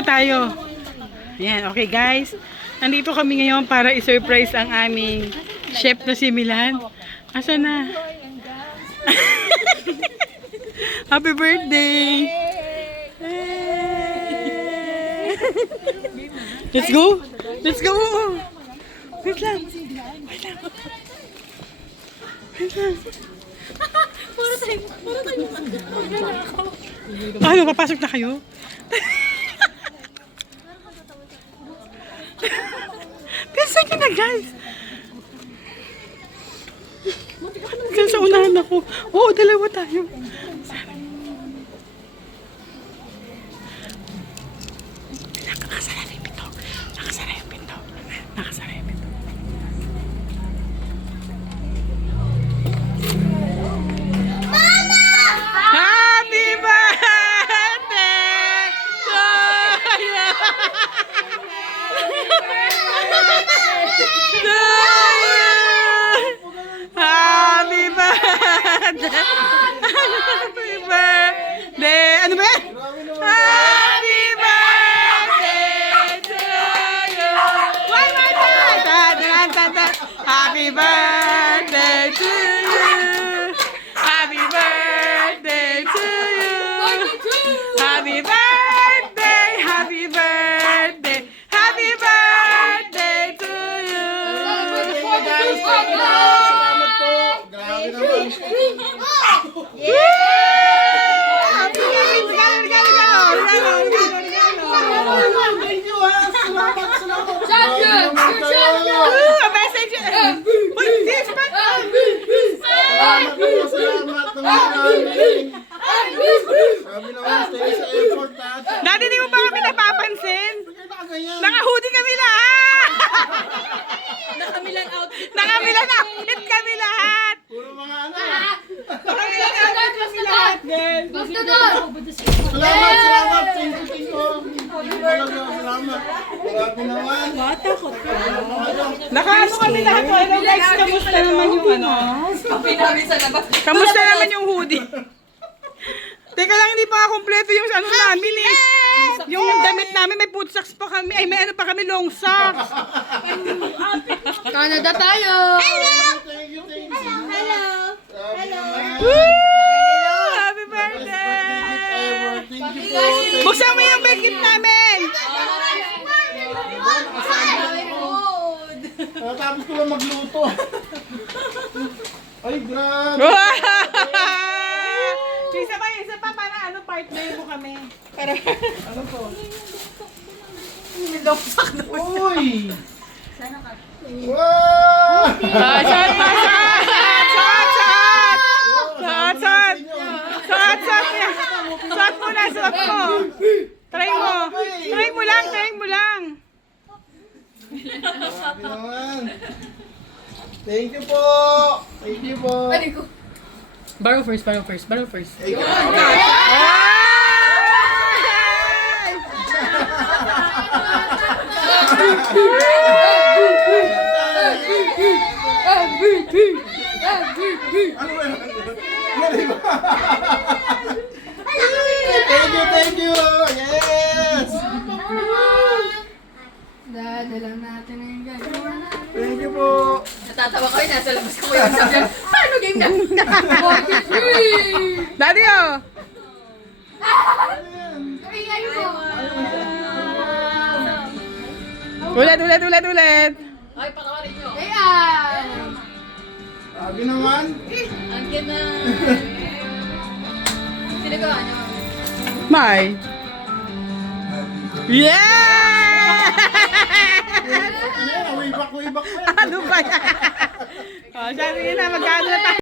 muna tayo. Ayan, okay guys. Nandito kami ngayon para i-surprise ang aming chef na si Milan. Asa na? Happy birthday! Let's go! Let's go! Wait lang! Wait lang! Wait lang! Ano, papasok na kayo? Pinsan nyo na guys! Hanggang sa unahan ako. Oo, dalawa tayo. Nakasara yung pinto. Nakasara yung pinto. Nakasara yung pinto. Mama! Happy birthday to you! Happy birthday! Happy birthday! Ano ba? Happy birthday to you! One more time! Happy birthday to you! Happy birthday to you! Happy birthday! Happy birthday! Happy birthday to you! Salamat po. Grabe naman. Thank you ha. Salamat, salamat. A message! Uy, this man! Salamat po, salamat. Grabe naman, stay sa airport ha. Dati di mo ba kami napapansin? Nakaganyan. Naka-hoodie kami lahat! Nakamilan outfit. Nakamilan outfit kami lahat! Puro mga ano. Nakamilan outfit kami lahat! Gusto doon! Salamat, salamat. Thank you, thank you. Thank you talaga. Salamat. Grabe naman. Matakot ka. Nakaano kami lahat. Hello guys, kamusta naman yung ano? Pinami sa labas. Kamusta naman yung hoodie? Teka lang, hindi pa nga kompleto yung ano namin eh. Yung damit namin, may food socks pa kami. Ay, may ano pa kami, long socks. Canada tayo! Thank you, thank you. Grabe naman. Woo! Happy Best birthday gift birthday! ever. Thank you po. Thank you. Buksan mo yung big gift namin! Tapos ko lang magluto. Ay, grabe. Isa pa, para ano, partner mo kami. Para, Ano to? may long sock na. Uy! Wow! Shot pa, shot! Shot, shot! Shot, shot! Shot, shot! Shot mo na, shot mo! Try mo! Try mo lang, try mo lang! Grabe naman. Thank you po. Thank you po. Borrow first, borrow first, borrow first. Ay, ano ba? Ano ba? Thank you. Yes. Dadalang natin na yung guys. Thank you po. Natatawa ko yun, nasa labas ko yung sabi niya, paano game na? Daddy, oh! Ingay mo! Ulit, ulit, ulit, ulit! Ay, pakawarin nyo. Ayan! Sabi naman. Ang cute na. Sinagawa nyo. May! Yeah! Way back pa. Ano ba yan? Oh, sabi na, magkano na tayo?